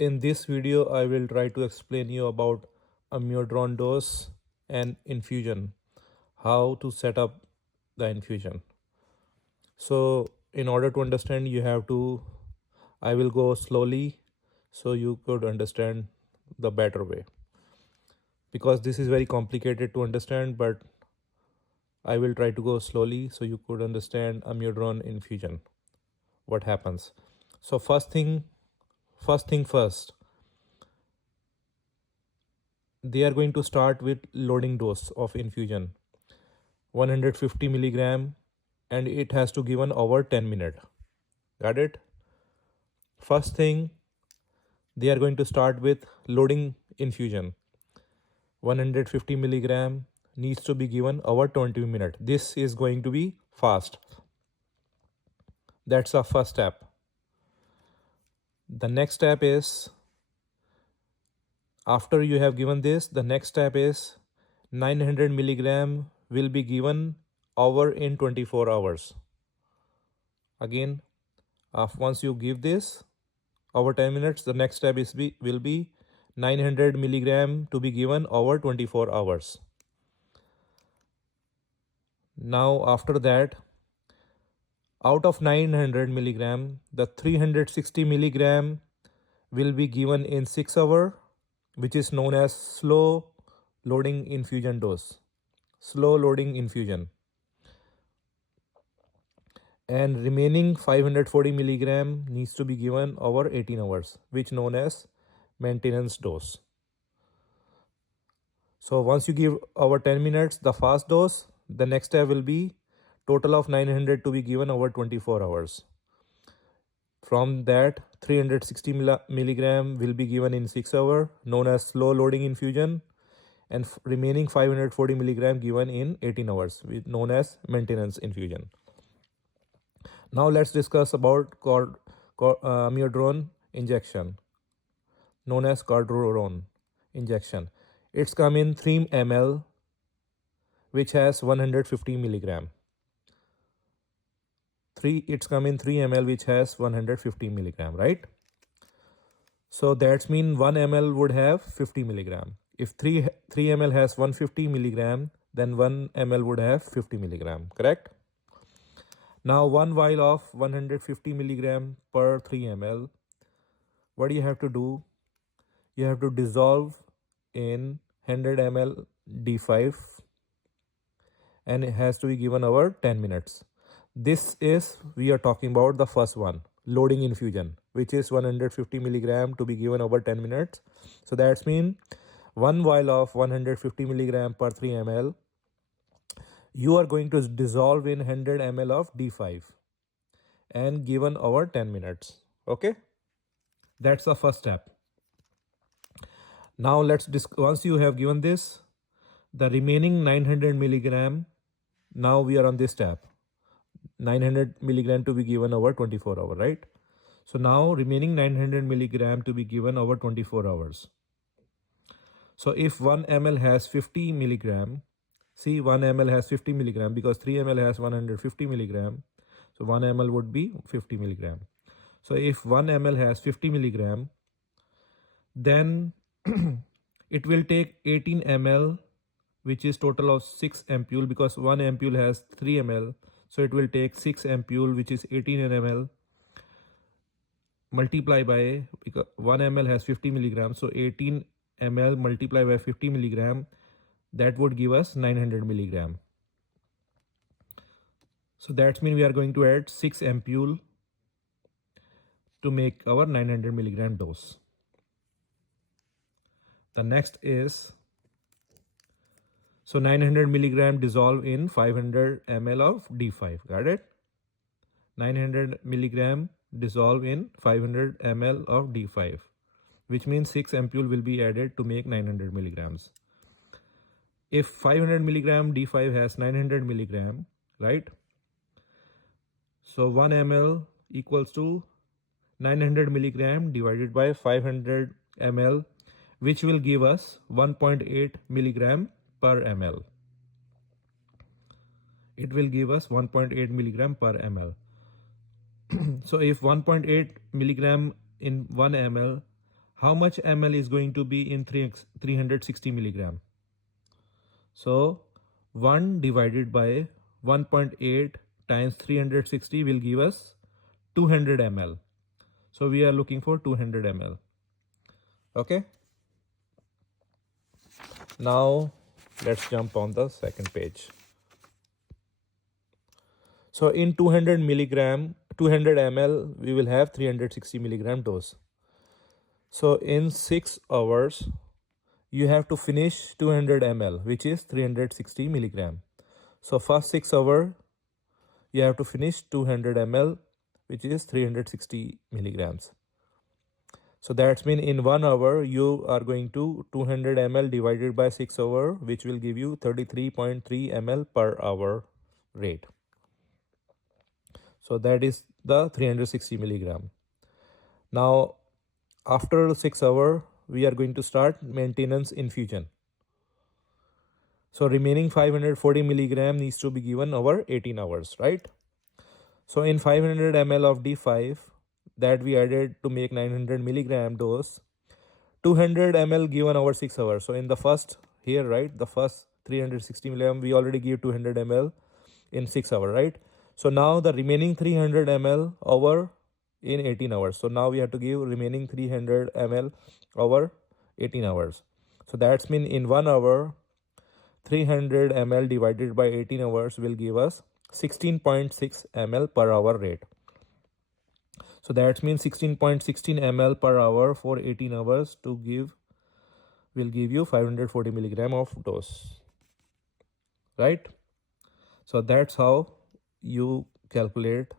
In this video, I will try to explain you about amiodarone dose and infusion, how to set up the infusion. So in order to understand, I will go slowly so you could understand the better way. Because this is very complicated to understand, but I will try to go slowly so you could understand amiodarone infusion, what happens. So first thing first, they are going to start with loading dose of infusion 150 milligram, and it has to given over 10 minutes. Got it? First thing, they are going to start with loading infusion 150 milligram needs to be given over 20 minutes. This is going to be fast. That's the first step. The next step is, after you have given this, the next step is 900 milligram will be given over in 24 hours. Again, once you give this over 10 minutes, the next step will be 900 milligram to be given over 24 hours. Now after that, out of 900 milligram, the 360 milligram will be given in 6 hours, which is known as slow loading infusion dose. Slow loading infusion. And remaining 540 milligram needs to be given over 18 hours, which known as maintenance dose. So once you give over 10 minutes the fast dose, the next step will be total of 900 to be given over 24 hours. From that, 360 milligram will be given in 6 hours, known as slow loading infusion, and remaining 540 milligram given in 18 hours, known as maintenance infusion. Now let's discuss about amiodarone injection, known as amiodarone injection. It's come in 3 ml, which has 150 milligram. It's come in 3 ml, which has 150 milligram, right? So that's mean 1 ml would have 50 milligram. If 3 ml has 150 milligram, then 1 ml would have 50 milligram, correct? Now one vial of 150 milligram per 3 ml, what do you have to do? You have to dissolve in 100 ml D5, and it has to be given over 10 minutes. This is, we are talking about the first one, loading infusion, which is 150 milligram to be given over 10 minutes. So that's mean one vial of 150 milligram per 3 ml, you are going to dissolve in 100 ml of D5 and given over 10 minutes. Okay, that's the first step. Now once you have given this, the remaining 900 milligram, now we are on this step, 900 milligram to be given over 24 hours, right? So now remaining 900 milligram to be given over 24 hours. So if 1 ml has 50 milligram, see 1 ml has 50 milligram because 3 ml has 150 milligram. So 1 ml would be 50 milligram. So if 1 ml has 50 milligram, then it will take 18 ml, which is total of 6 ampule, because 1 ampule has 3 ml. So it will take 6 ampule, which is 18 ml, multiply by, because 1 ml has 50 milligram. So 18 ml multiplied by 50 milligram, that would give us 900 milligram. So that means we are going to add 6 ampule to make our 900 milligram dose. The next is, so 900 milligram dissolve in 500 ml of D5. Got it? 900 milligram dissolve in 500 ml of D5, which means 6 ampule will be added to make 900 milligrams. If 500 milligram D5 has 900 milligram, right? So 1 ml equals to 900 milligram divided by 500 ml, which will give us 1.8 milligram per ml. It will give us 1.8 milligram per ml. So if 1.8 milligram in 1 ml, how much ml is going to be in 360 milligram? So 1 divided by 1.8 times 360 will give us 200 ml. So we are looking for 200 ml. Okay. Now let's jump on the second page. So in 200 ml, we will have 360 milligram dose. So in 6 hours, you have to finish 200 ml, which is 360 milligram. So first 6 hours, you have to finish 200 ml, which is 360 milligrams. So that's mean in 1 hour, you are going to 200 ml divided by 6 hours, which will give you 33.3 ml per hour rate. So that is the 360 milligram. Now, after 6 hours, we are going to start maintenance infusion. So remaining 540 milligram needs to be given over 18 hours, right? So in 500 ml of D5 that we added to make 900 milligram dose, 200 ml given over 6 hours. So in the first here, right, the first 360 milligram, we already give 200 ml in 6 hours, right? So now the remaining 300 ml over in 18 hours. So now we have to give remaining 300 ml over 18 hours. So that's mean in 1 hour, 300 ml divided by 18 hours will give us 16.6 ml per hour rate. So that means 16.16 ml per hour for 18 hours to give will give you 540 milligram of dose, right? So that's how you calculate,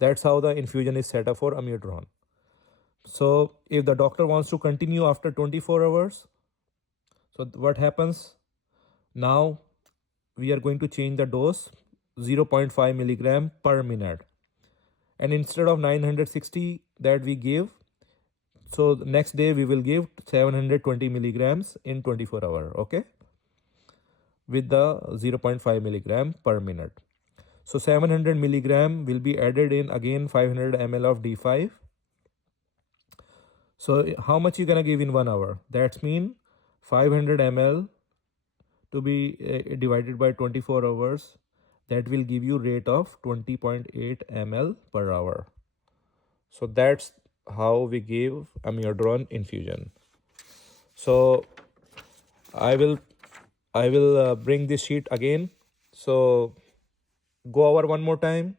that's how the infusion is set up for amiodarone. So if the doctor wants to continue after 24 hours, so what happens? Now we are going to change the dose 0.5 milligram per minute. And instead of 960 that we give, so the next day we will give 720 milligrams in 24 hours, okay? With the 0.5 milligram per minute. So 700 milligram will be added in again 500 ml of D5. So how much you gonna give in 1 hour? That's mean 500 ml to be divided by 24 hours. That will give you rate of 20.8 ml per hour. So that's how we give amiodarone infusion. So I will bring this sheet again. So go over one more time.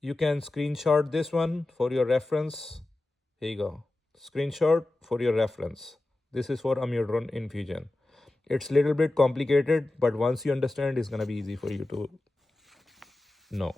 You can screenshot this one for your reference. Here you go. Screenshot for your reference. This is for amiodarone infusion. It's a little bit complicated, but once you understand, it's gonna be easy for you to know.